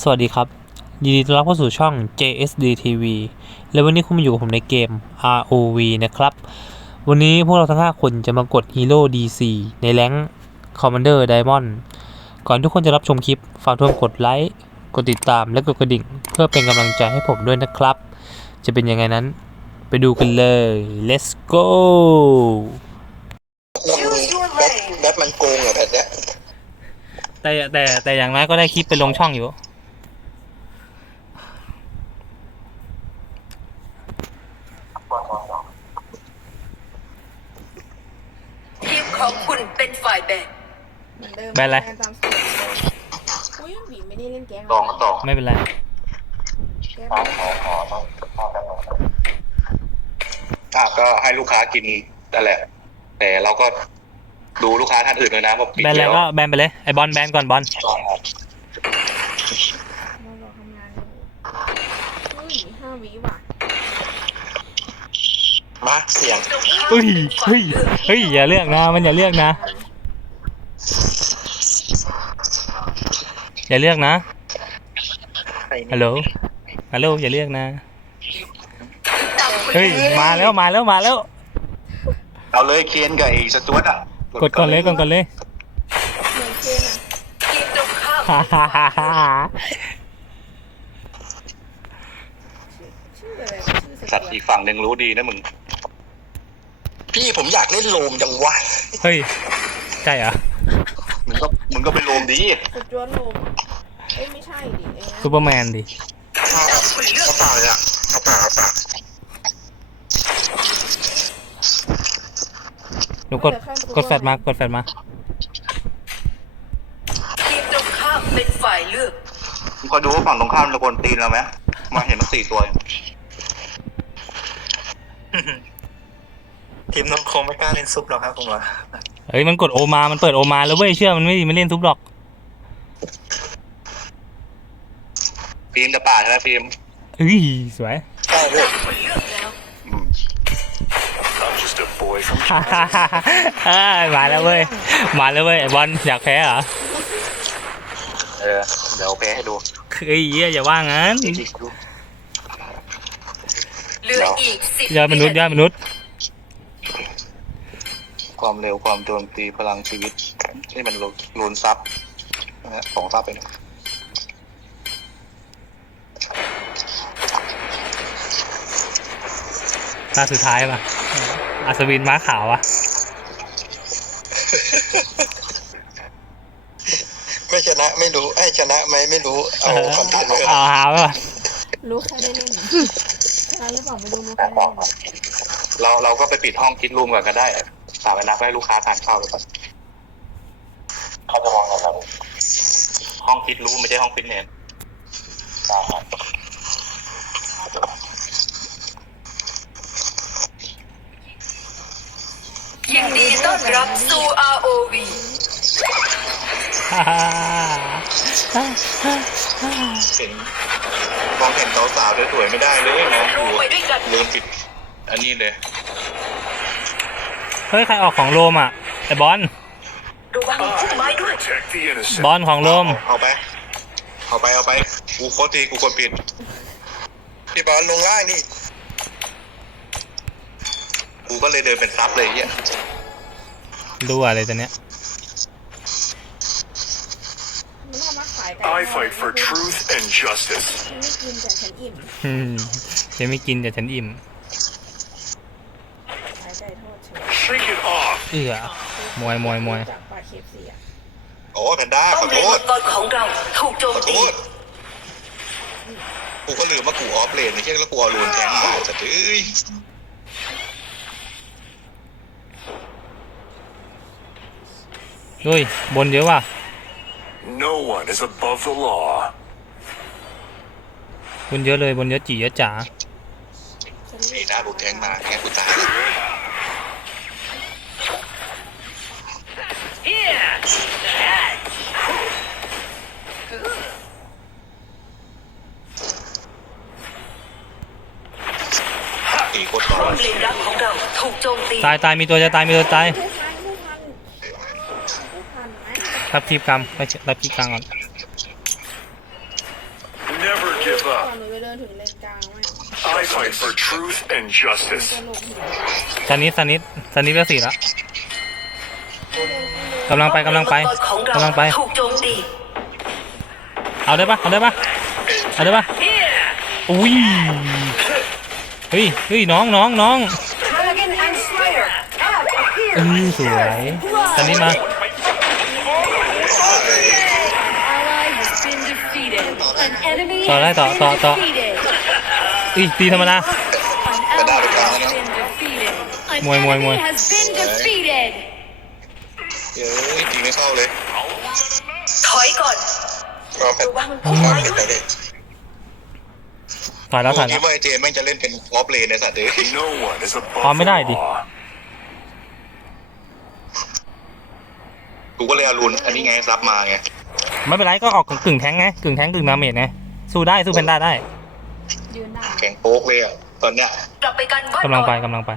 สวัสดีครับ ยินดีต้อนรับเข้าสู่ช่อง JSD TV และวันนี้คุณมาอยู่กับผมในเกม ROV นะครับ วันนี้พวกเราทั้ง 5 คนจะมากด Hero DC ในแรงค์ Commander Diamond ก่อนทุกคนจะรับชมคลิป ฝากทุกคนกดไลค์ กดติดตามและกดกระดิ่ง เพื่อเป็นกำลังใจให้ผมด้วยนะครับ จะเป็นยังไงนั้น ไปดูกันเลย let's go แบทแบทมันโกงเหรอแพทเนี้ยแต่แต่แต่อย่างน้อยก็ได้คลิปไปลงช่องอยู่ ทีมของคุณเป็นฝ่ายแบ่งเหมือนเดิมแบนอะไรแบนตามสูตรอุ้ยบีไม่ได้เล่นแก๊งสองสองไม่เป็นไรแก๊งอะก็ให้ลูกค้ากินนั่นแหละ แต่เราก็ดูลูกค้าท่านอื่นด้วยนะว่าปิดแบนอะไรแล้วก็แบนไปเลยไอบอลแบนก่อนบอล เรารอทำงานอยู่อุ้ยห้าวิว่ะ มาเสียงเฮ้ยเฮ้ยเฮ้ยอย่าเลือกนะ มันอย่าเลือกนะ อย่าเลือกนะฮัลโหลฮัลโหลอย่าเลือกนะเฮ้ยมาแล้วมาแล้วมาแล้ว เอาเลยเคนกับไอ้สจวตอะกดก่อนเลยกดก่อนเลยเหมือนเกนอะทีมตรงข้ามฮ่าฮ่าฮ่าฮ่าชื่ออะไรวะชื่อสสัตว์อีกฝั่งหนึ่งรู้ดีนะมึง พี่ผมอยากเล่นโลมจังวะเฮ้ยใช่เหรอมึงก็มึงก็เป็นโลมดีสจวตโลมเอ้ยไม่ใช่ดิเอ้ยซูเปอร์แมนดิเขาเปล่าเลยอะเขาเปล่าเขาเปล่าหนูกดกดแฟลชมากดแฟลชมา ทีมตรงข้ามเป็นฝ่ายเลือก มึงคอยดูว่าฝั่งตรงข้ามตะโกนตีนเราไหมมาเห็นทั้งสี่ตัว ทีมน้องคงไม่กล้าเล่นซุปหรอกครับผมว่าเฮ้ยมันกดโอมา มันเปิดโอมาแล้วเว้ยเชื่อมันไม่ไม่เล่นทุบหรอก ฟิล์มจะป่าดใช่ไหมฟิล์มเฮ้ยสวย ใช่ด้วยคุณเลือกแล้วอืม I'm just a boy from ฮ่าฮ่าฮ่าฮ่ามาแล้วเว้ย มาแล้วเว้ยไอ้บอลอยากแพ้เหรอเออเดี๋ยวแพ้ให้ดูเฮ้ยเหี้ยอย่าว่างั้นจริงๆดูเหลืออีกสิบยอดมนุษย์ยอดมนุษย์ ความเร็วความโจมตีพลังชีวิตนี่มันลูนซับนะฮะสองซับเองตาสุดท้ายป่ะอัศวินม้าขาวอะไม่ชนะไม่รู้ไอ้ชนะไหมไม่รู้ เอาคอนเทนต์ไว้ก่อนเอาหาป่ะรู้แค่ได้เล่นชนะหรือเปล่าไม่รู้รู้แค่ได้เล่นเราเราก็ไปปิดห้องคิดรูมก่อนก็ได้ สามนักให้ลูกค้าทานข้าวไปก่อนเขาจะมองอะไรห้องคิดรูมไม่ใช่ห้องฟิตเนสยินดีต้อนรับสู่ ROV เห็นมองเห็นสาวๆสวยๆไม่ได้เลยน้องรู้ไปด้วยกันลืมปิดอันนี้เลย เฮ้ย ใครออกของโรมอะ ไอ้บอล ระวังพุ่มไม้ด้วย protect the innocent. บอลของโรม เอาไป เอาไป เอาไป กูโคตรทีกูกดปิดพี่บอลลงล่างนี่ กูก็เลยเดินเป็นซับเลยไอ้เหี้ยดูอะไรตัวเนี้ยมันทำมาขายไก่ I fight for truth and justice. ฉันไม่กินแต่ฉันอิ่ม อืมจะไม่กินแต่ฉันอิ่ม ขายไก่ทอดเฉย Shake it off. เอื้อมวยมวยมวยจากปลาเคฟซีอะโอ้แพนด้าป้ขออมโทเลนมัษงกรของเราถูกโจมขอโทตี ษกูก็ลืมว่ากูออฟเลนไอ้เหี้ยแล้วกูเอาลูนแทงมาจะเอ้ยเฮ้ยบนเยอะว่ะ No one is above the law. บนเยอะเลยบนเยอะจีเยอะจ๋า ฉันไอ้หน้าลูนแทงมาแกกูตาย ตีโคตรร้อป้อนมเลนรับของเราถูกโจมตีตายตายมีตัวจะตายมีตัวตายผู้พันผู้พันผู้พันไหมรับคีบกรรมไปรับคีบกลางก่อนอถึงเลนกลางไหม I fight for truth and จะ justice. หลบหินซันนิดซันนิดซันนิดเวลสี่แล้วกำลังไปกำลังไปป้อมเลนมังกรของเรากำลังไป ถูกโจมตีเอาได้ปะเอาได้ปะเอาได้ปะอุ้ย เฮ้ยเฮ้ยน้องน้องน้อง Dragon and Slayer เออสวยซันนิดมา Ally has been defeated An enemy ต่อได้ต่อต่อต่อ defeated อีตีธรรมดา An ally has been defeated An Mùi, mùi, mùi. enemy has been defeated เย้ยยิงไม่เข้าเลย ถอยก่อนรอแพทระวังรอพุ่มไม้แพทด้วยเลย ถ่ายแล้วถ่ายกูแล้คิว ดว่าไอ้เจมแม่งจะเล่นเป็นออฟเลนในสัตว์เลย No one is above Ờ, mới the đây đi. law. กูก็เลยเอารุนอันนี้ไงซับมาไงไม่เป็นไรก็ออกกึ่งแทงไงกึ่งแทงกึ่งดาเมจไงสู้ได้สู้แพนด้าได้ยืนได้แข่งโป๊กเลยอะตอนเนี้ยกลับไปกันบ้านกำลังไปก่อนกำลังไป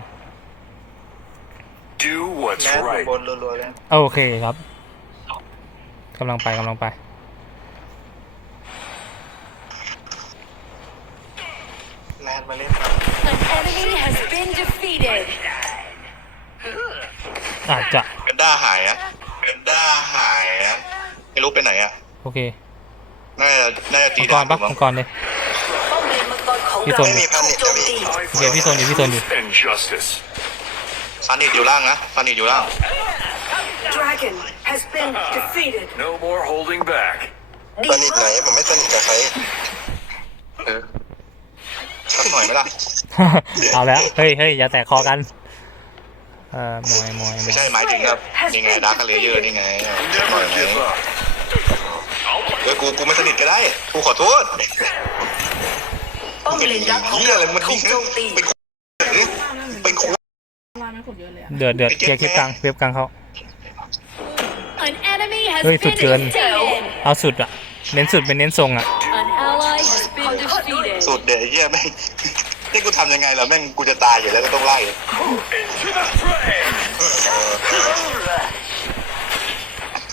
Do what's right. บนรัวๆเลยโอเคครับกำลังไปกำลังไป แลน มาเล่นครับ An enemy has been defeated อาจจะเกันด้าหายอะเกันด้าหายอะไม่รู้ไปไหนอะโอเคน่าจะน่าจะตีมังกดารบปะมั้งมังกรเลย ป้อมเลนมังกรของพี่เราตนถูกโจมตี I Okay, fight พี่ for โซนอยู่พี่โซนอยู่ truth and justice. ซันนี่อยู่ล่างนะซันนี่อยู่ล่าง Dragon has been defeated No more holding back. ดีสนิทไหนมากผมไม่สนิทกับใครเออ สักหน่อยไหมล่ะ เอาแล้ว เฮ้ยเฮ้ยอย่าแตกคอกัน เอ่อมวยมวยมไม่วยใช่หมายถึงแบบนี่ไงดาร์คเลเยอร์นี่ไงสักหน่อย Never ไหม give up. เออกูกูไม่สนิทก็ได้ กูขอโทษป้อมเลนดักของเหี้ยเราอะไรมันถูกโจมตีเป็นเป็นคนลายมันขุดเยอะเลยอะเดือดเดือดเคลียร์คลิปกลางเว็บกลางเขา An enemy has เฮ้ยสุด been เกิน defeated เอาสุดอะเน้นสุดเป็นเน้นทรงอะ สุดเดี๋ยวไอ้เหี้ยแม่งนี่กูทำยังไงล่ะแม่งกูจะตายอยู่แล้วก็ต้องไล่ Into the fray.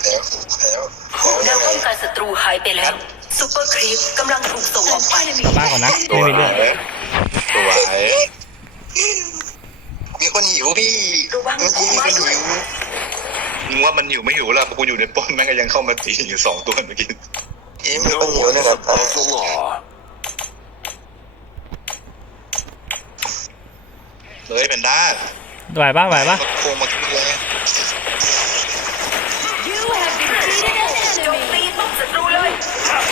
แล้วแล้วแนวป้องกันศัตรูหายไปแล้ว ซูเปอร์ครีปกำลังถูกส่งออกไป บ้านก่อนนะไม่มีเรื่องสวยมีคนหิวพี่ระวังมไม้ด้วมึงว่ามันหิวไม่หิวล่ะกูอยู่ในป้อมแม่งก็ยังเข้ามาตีอยู่สองตัวเมื่อกี้อีมีคนหิวเนี่ย is แบบ above the law. เลยเป็นด้าไหวปะไหวปะโคงมาทุกเลย You have defeated an enemy โจมตีป้อมศัตรูเลย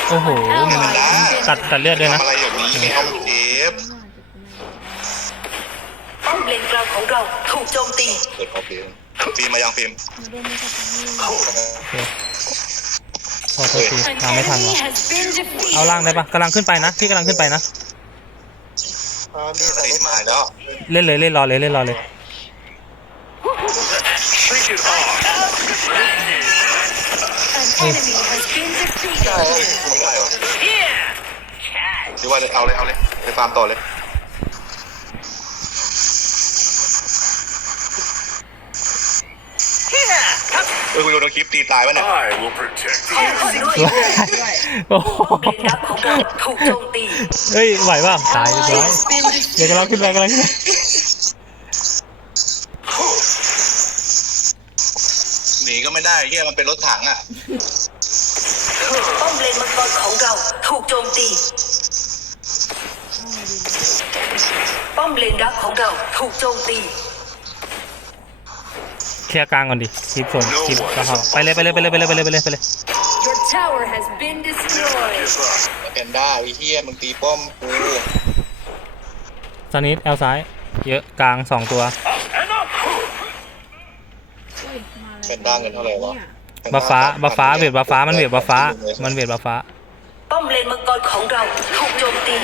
โอ้โหมึงตัดตัดเลือดด้วยนะทำอะไรอย่างนี้ไม่เอาเจ็บป้อมเลนกลางของเราถูกโจมตีเปิดออกฟิล์มฟิล์มมายังฟิล์มมาโดนมีสตาร์โอเคขอโทษที An ตามไม่ทัน enemy วะ has been defeated เอาล่างได้ปะกำลังขึ้นไปนะพี่กำลังขึ้นไปนะ นี่ใส่มาแล้วเล่นเลยเล่นรอเลยเล่นรอเลย Shake it off. An enemy has been ใช่ defeated ไม่ได้หรอคิดว่าเอาเลยเอาเลยไปฟาร์มต่อเลย เออคุณโดนคลิปตีตายวะเนี่ย I will protect ขอบ you. คุณด้วยโอ้โหป้อมเลนดักของเราถูกโจมตีเฮ้ยไหวปะตายเรียบ Ally ร้อย has been เดี๋ยว defeated กำลังขึ้นไปกำลังขึ้นไปหนีก็ไม่ได้เฮียมันเป็นรถถังอะ ป้อมเลนมังกรของเราถูกโจมตีป้อมเลนดักของเราถูกโจมตี เคลียร์กลางก่อนดิคลิปส่วนคลิปก็เข้าไปเลยไปเลยไปเลยไปเลยไปเลยไปเลยไปเลย Your tower has been Never destroyed give up. แพนด้าไอ้เฮียมึงตีป้อมกูซานิดแอลซ้าย เยอะกลางสองตัวเฮ้ยมาแล้วแพนด้าเงินเท่าไหร่วะเนี่ยบัฟฟ้าบัฟฟ้าเวทบัฟฟ้ามันเวทบัฟฟ้า มันเวทบัฟฟ้า ป้อมเลนมังกรของเราถูกโจมตี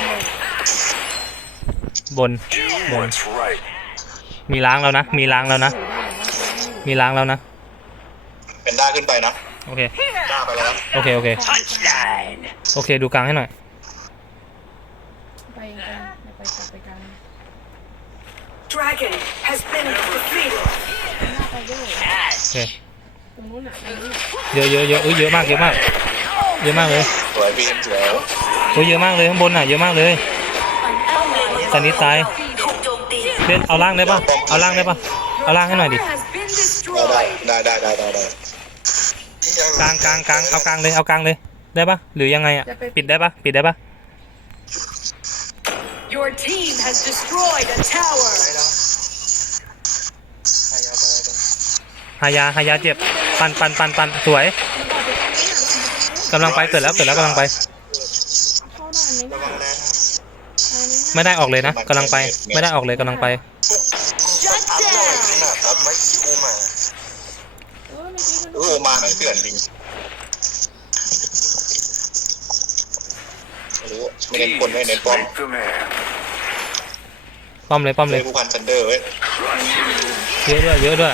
บน Do บน what's right. มีล้างแล้วนะ มีล้างแล้วนะ มีล้างแล้วนะแพนด้าขึ้นไปนะโอเค ด้าไปแล้วนะโอเคโอเค โอเค ดูกลางให้หน่อย ไปกันไปกลับไปกัน Dragon has been defeated หน้าไปเยอะโอเค ตรงนู้นอะตรงนู้นเยอะเยอะเยอะอุ้ยเยอะมากเยอะมาก เยอะมากเลยสวยบีมสวยอุ้ยเยอะมากเลยข้างบนอะเยอะมากเลย An สนิทตายถูกโจมตีเล่นเอาล่างได้ปะเอาล่างได้ปะเอาล่างให้หน่อยดิ ได้ได้ได้ได้ได้ได้กลางกลางกลางเอากลางเลยเอากลางเลยได้ปะหรือยังไงอะปิดได้ปะปิดได้ปะ Your team has destroyed a tower. หายาหายาเจ็บปันปันปันปันสวยกำลังไปเกิดแล้วเกิดแล้วกำลังไป เข้าด่านไหมระวังแรงไม่ได้ออกเลยนะกำลังไป ไม่ได้ออกเลยกำลังไป Shut down. หน้าปั๊มไว้อูมา เออเมื่อกี้ก็ อูมาไม่เถื่อนจริงไม่รู้ไม่เน้นคนไม่เน้น ป้อม Make the man. ป้อมเลยป้อมเลเลยยผู้พันซันเดอร์เว้ยเยอะด้วยเยอะด้วย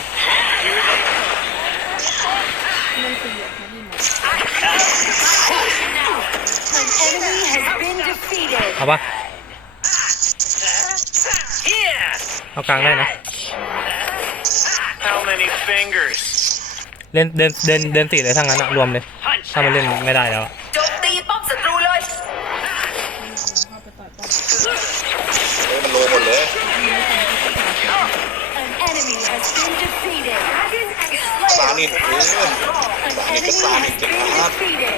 มันเสียเขาดีไหม An enemy has been defeated. เอาปะเอากลางได้นะ How many fingers? เล่นเดินเดินเดินสี่เลยทั้งนั้นอะรวมเลย ถ้ามันเล่นไม่ได้แล้วอะ ซานิดเออ An enemy has been defeated.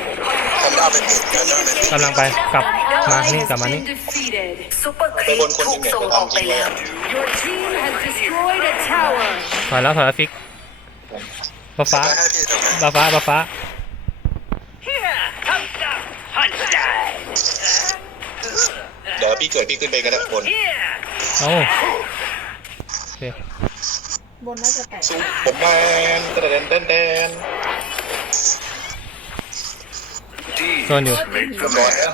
ฉันเอาไปติดกันแล้วเนี่ยกำลังไปกลับมานี่กลับมานี่ Been defeated. ซูเปอร์ครีปถูกส่งออกไปแล้ว Your team has destroyed a tower. ถอยแล้วถอยแล้วฟิกบ้าฟ้าบ้าฟ้าบ้าฟ้าเดี๋ยวพี่เกิดพี่ขึ้นไปกันนะบนเอ้าโอเค บนน่าจะแตกสู้ผมแมนเต้นเต้นเต้น D. โซนอยู่ Make the ร้อย man. แล้ว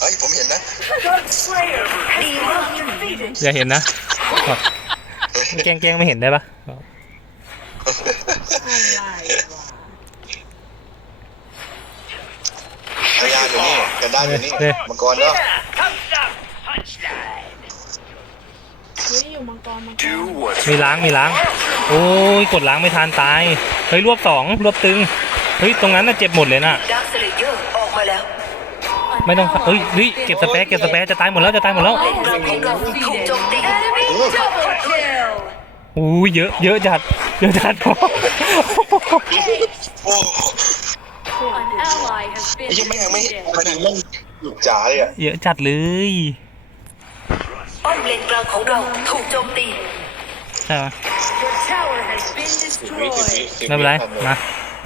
เฮ้ยผมเห็นนะดีมากอย่าเห็นนะบอกแกล้งแกล้งไม่เห็นได้ปะอะไรวะพยานอยู่นี่กันได้อยู่นี่มังกรเนาะเฮ้ยอยู่ มังกรมังกร Do what มีล้างมีล้าง โอ้ยกดล้างไม่ทันตาย เฮ้ยรวบสองรวบตึง เฮ้ยตรงนั้นน่ะเจ็บหมดเลยน่ะดาร์คเซเลเยอร์ออกมาแล้วไม่ต้องเอ้ยเฮ้ยเก็บสเปรย์เก็บสเปรย์จะตายหมดแล้วจะตายหมดแล้วเลนกลางของเราถูกโจมตี Double kill. อู้ยเยอะเยอะจัดเยอะจัดโอ้ An ally has been ไอ้ยังไม่ยังไม่ defeated. มาถึงมันหยุดจ๋าเลยอะเยอะจัดเลย ป้อมเลนกลางของเราถูกโจมตีใช่ไหม Your tower has been สิบวิสิบ destroyed. วิสิบไม่เป็นไรมา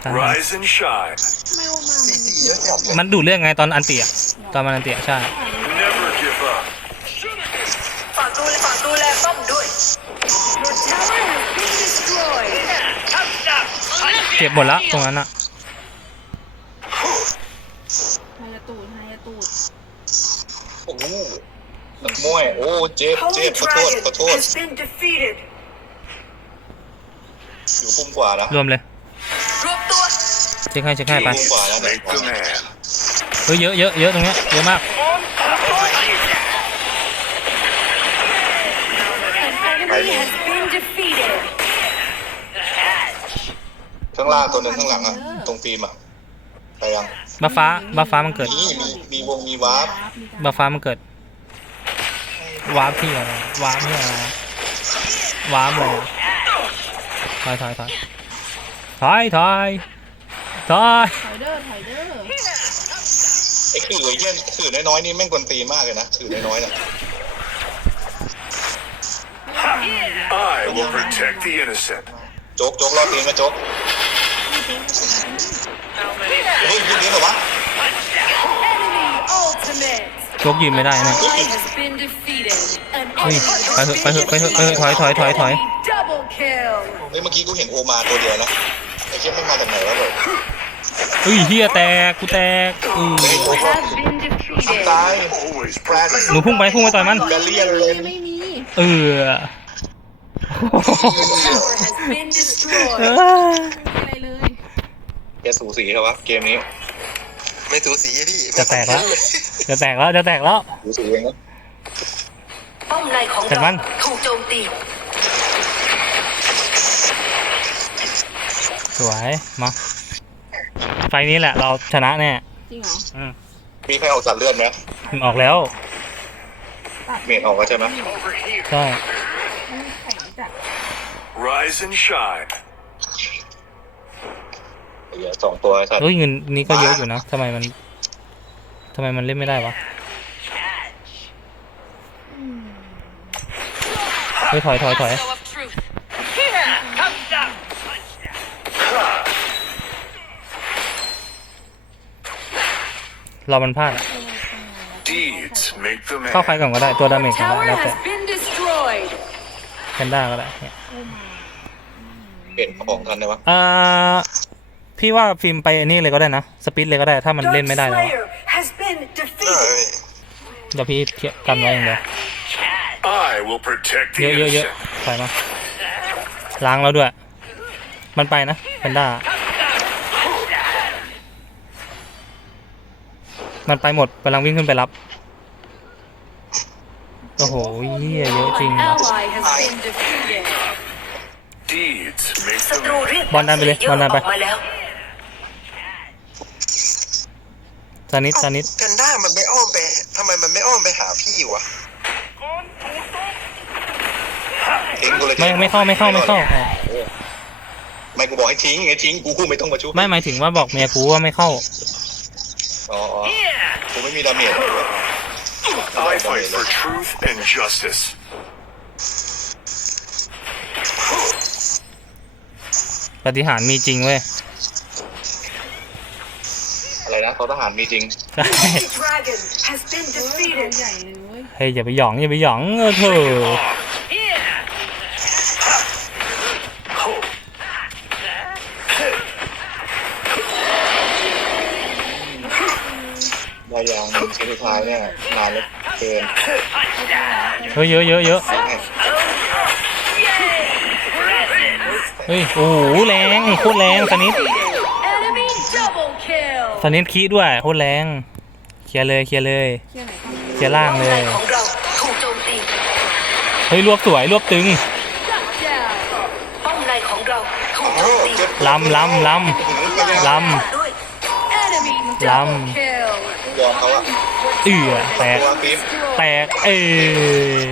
ตามมา Rise and shine. ไม่ว่ามามันมีเยอะจัดเลยมันดูดเรื่องไงตอนอันเตียตอนมันอันเตียใช่ Never give up. ฝากดูแลฝากดูแลป้อมด้วย Your tower has been destroyed. เจ็บหมดแล้วตรงนั้นอะ ไฮยาตูดไฮยาตูด โอ้โห นักมวย โอ้ เจ็บ เจ็บขอโทษ ขอโทษ been defeated อยู่พุ่มกว่านะรวมเลยรวมตัวเช็คให้เช็คให้ไปพุ่มกว่าแล้ว Make the man. เฮ้ยเยอะเยอะเยอะตรงเนี้ยเยอะมาก An enemy has been defeated. ข้างล่างตัวหนึ่งข้างหลังอะ ตรงฟิล์มอะไปยังบ้าฟ้าบ้าฟ้ามันเกิดนี่มีมีวงมีวาร์ปบ้าฟ้ามันเกิด วาร์ปที่อะไรวาร์ปที่อะไรวาร์ปเลยถอยถอยถอยถอยถอยถอยไทเดอร์ไทเดอร์ไอ้ขื่อไอ้เหี้ยขื่อน้อยๆนี่แม่งกวนตีนมากเลยนะขื่อน้อยๆน่ะ I will protect the innocent. โจ๊กโจ๊กรอตีนมาโจ๊กเฮ้ยยิงนี้เหรอวะ Enemy ultimate โจกยืนไม่ได้นะ ally has been defeated. An เฮ้ย enemy ไปเถอะไปเถอะไปเถอะไปเถอะถอยถอยถอยถอย double kill. เฮ้ยเมื่อกี้กูเห็นโอมาตัวเดียวนะไอ้เหี้ยไม่งมาจากไหนวะเลยเฮ้ยเฮียแตกกูแตกอือเฮ้ยโอ้ Have been defeated. ตาย Always แปร protect. หนูพุ่งไปพุ่งไปต่อยมันแบลเลียนเลนไม่มีเออ Tower has been destroyed. ไม่มีอะไรเลยแกสูสีเหรอวะเกมนี้ ไม่สูสีพี่จะแตกแล้ว จะแตกแล้ว จะแตกแล้ว สูสีเองนะป้อมในของเห็นมัเราน ถูกโจมตีสวย มา ไฟนี้แหละ เราชนะแน่จริงเหรออืมมีใครออกสัตว์เลือดไหมออกแล้ว เมดออกแล้วใช่ไหม Over here. ใช่มันแข็งจัด Rise and shine. เหลือสองตัวไอ้สัตว์เฮ้ยเงินนี้ก็เยอะอยู่นะทำไมมันทำไมมันเล่นไม่ได้วะเฮ้ยถอยถอยถอย Show of truth เรามันพลาดอะ Deeds make the เข้าใคร man. ก่อนก็ได้ตัวดาเมจของเรา Tower แล้วแต่ has been destroyed. แพนด้าก็ได้เนี่ยเปลี่ยนของทันได้ปะอ่า พี่ว่าฟิล์มไปอันนี้เลยก็ได้นะ สปิดเลยก็ได้ถ้ามันเล่นไม่ได้แล้วอะ has been defeated. เดี๋ยวพี่เทียบกันไว้อย่างเดียว I will protect เย the อะเยอะเยอะ innocent. ไปมาล้างแล้วด้วย มันไปนะแพนด้ามันไปหมดกำลังวิ่งขึ้นไปรับ โอ้โหเหี้ยเยอะจริง An ว่ะ ally has been defeated. Deeds make ศั the ตรู man. เรียกบอลดันไปเลยเยอะบอลดันไป ออกมาแล้วซานิดซานิดแพนด้ามันไม่อ้อมไปทำไมมันไม่อ้อมไปหาพี่วะทิ้งกูเลยไม่ไม่เข้าไม่เข้าไม่เข้าอ๋อไม่กูบอกให้ทิ้งไงทิ้งกูกูไม่ต้องมาชุบไม่หมายถึงว่าบอกเมียกูว่าไม่เข้าอ๋ออ๋อกูไม่มีดาเมจด้วย I fight for truth and justice. ปฏิหารย์มีจริงเว้ย อะไรนะเขาทหารมีจริงใช่ Dragon has been ตัว defeated. ญ่เลยเว้ยเฮ้ยอย่าไปหยองอย่าไปหยองเออเธอได้ยางชิ้นสุดท้ายเนี่ยนานเหลือเกินเฮ้ยเยอะเยอะเยอะเฮ้ยโอ้โหแรงโคตรแรงสนิท สนิทคีด้วยโคตรแรงเคลียร์เลยเคลียร์เลยเที่ยวไหนก็เคลียร์ล่างเลในยของเราถูกโจมตีเฮ้ยรวบสวยรวบตึง Shut down. ป้อมในของเราถูกโจโอ้มตีเจ็บลำลำลลำด้วย Enemy Lắm. double kill. ยอมเขาอะเอือแตกตัวฟิล์มแตกเออ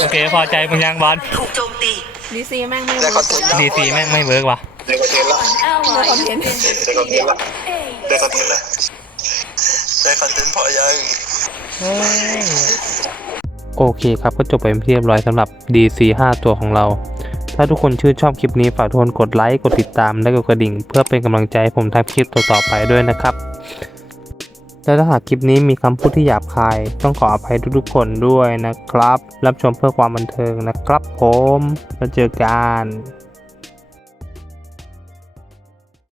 โอเคพอใจมึงยังบอลถูกโจมตีดีซีแม่งไม่ได้เวิคอร์นกเทนต์ดีซีแม่งไม่เวิร์กว่ะ ได้คอนเทนต์ละ Ally has been ได้คอนเทนต์ละ defeated. ได้คอนเทนต์แล้วได้คอนเทนต์พอยังโอเคครับก็จบไปเป็นที่เรียบร้อยสำหรับ DC 5 ตัวของเรา ถ้าทุกคนชื่นชอบคลิปนี้ฝากทุกคนกดไลค์ กดติดตาม และกดกระดิ่ง เพื่อเป็นกำลังใจให้ผมทำคลิปต่อๆไปด้วยนะครับ และถ้าหากคลิปนี้มีคำพูดที่หยาบคาย ต้องขออภัยทุกๆคนด้วยนะครับ รับชมเพื่อความบันเทิงนะครับผม แล้วเจอกัน